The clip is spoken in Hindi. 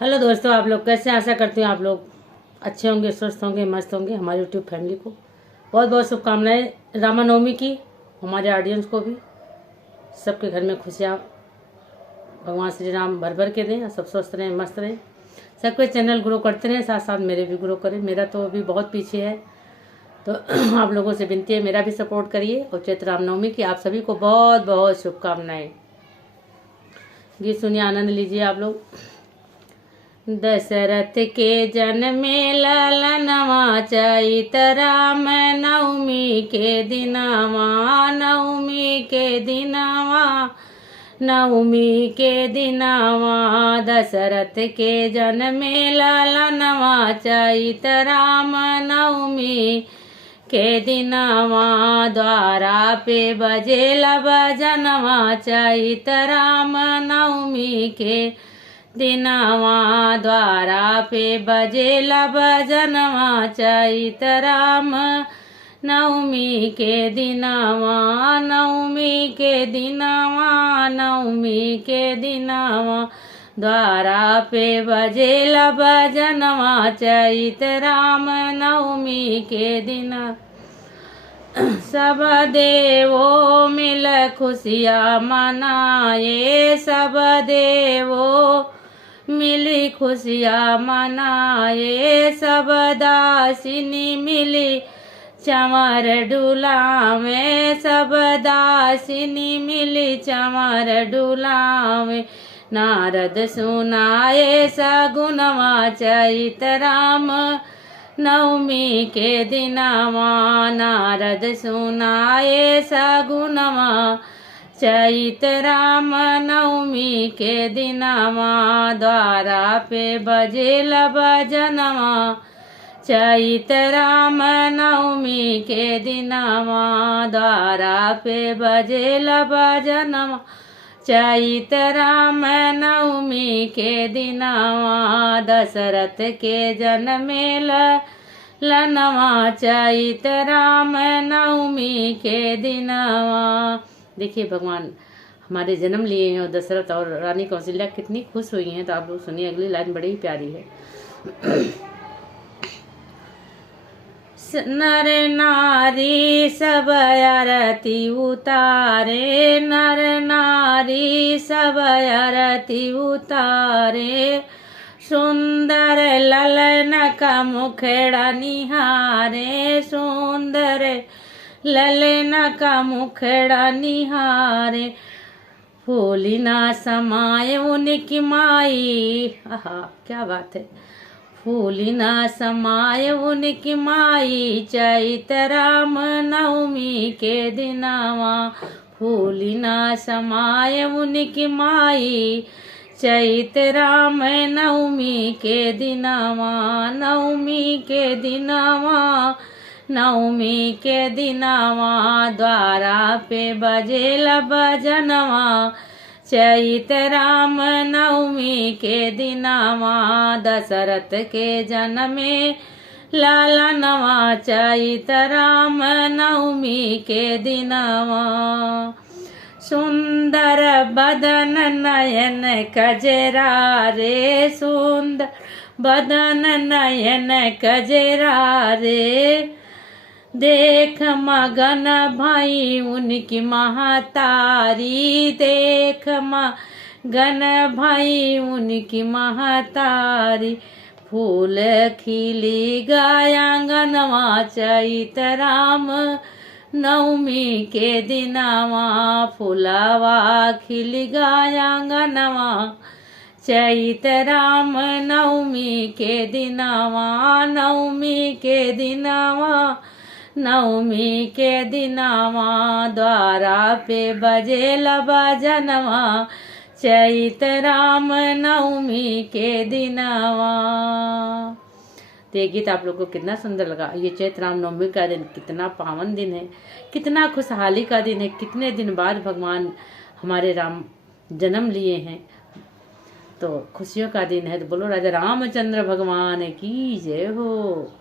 हेलो दोस्तों, आप लोग कैसे? आशा करती हूँ आप लोग अच्छे होंगे, स्वस्थ होंगे, मस्त होंगे। हमारी यूट्यूब फैमिली को बहुत बहुत शुभकामनाएं रामनवमी की। हमारे ऑडियंस को भी, सबके घर में खुशियाँ भगवान श्री राम भर भर के दें और सब स्वस्थ रहें, मस्त रहें। सबके चैनल ग्रो करते रहें, साथ साथ मेरे भी ग्रो करें। मेरा तो अभी बहुत पीछे है, तो आप लोगों से विनती है मेरा भी सपोर्ट करिए। और चैत्र रामनवमी की आप सभी को बहुत बहुत शुभकामनाएं। गीत सुनिए, आनंद लीजिए आप लोग। दशरथ के जन्मे ललनवा चैत राम नवमी के दिनवा, नवमी के दिनवा, नवमी के दिनवा। दशरथ के जन्मे ललनवा चैत राम नवमी के दिनवा। द्वारा पे बजेला बजनवा चैत राम नवमी के दिनवा। द्वारा पे बजेला बजनवा चैत राम नवमी के दिनवा, नवमी के दिनवा, नवमी के दिनवा। द्वारा पे बजेला बजनवा चैत राम नवमी के दिन। सब देवो मिल खुशियाँ मनाए, सब देवो मिली खुशियाँ मनाए। सब दासिनी मिली चमर डुलावे, सब दासिनी मिली चमर डुलावे। नारद सुनाए सगुनवा चैत राम नवमी के दिनवा। नारद सुनाए सगुनवा चैत राम नवमी के दिनवा। द्वारा पे बजेला बजनवा चैत राम नवमी के दिनवा। द्वारा पे बजेला बजनवा चैत राम नवमी के दिनवा। दशरथ के जन्मे ललनवा चैत राम नवमी के दिनवा। देखिए, भगवान हमारे जन्म लिए हैं और दशरथ और रानी कौशल्या कितनी खुश हुई हैं। तो आप लोग सुनिए, अगली लाइन बड़ी ही प्यारी है। नर नारी सब आरती उतारे, नर नारी सब आरती उतारे। सुंदर ललन का मुखड़ा निहारे, सुंदर ललन का मुखड़ा निहारे। फूली ना समाये उनकी माई, आहा क्या बात है। फूली ना समाये उनकी माई चैत राम नवमी के दिनवा। फूली ना समाये उनकी माई चैत राम नवमी के दिनवा, नवमी के दिनवा, नवमी के दिनवा। द्वारा पे बजेला बजनवा चैत राम नवमी के दिनवा। दशरथ के जन्मे ललनवा चैत राम नवमी के दिनवा। सुंदर बदन नयन कजरा रे, सुंदर बदन नयन कजरा रे। देख मगन भाई उनकी महतारी, देख मगन भाई उनकी महतारी। फूल खिली गायांगनवा चैत राम नवमी के दिनवा। फुलवा खिली गायांगनवा चैत राम नवमी के दिनवा, नवमी के दिनवा, नवमी के दिनवा। द्वारा पे बजेला बजनवा चैत राम नवमी के दिनवा। तो ये गीत आप लोगों को कितना सुंदर लगा। ये चैत्र राम नवमी का दिन कितना पावन दिन है, कितना खुशहाली का दिन है। कितने दिन बाद भगवान हमारे राम जन्म लिए हैं, तो खुशियों का दिन है। तो बोलो राजा रामचंद्र भगवान की जय हो।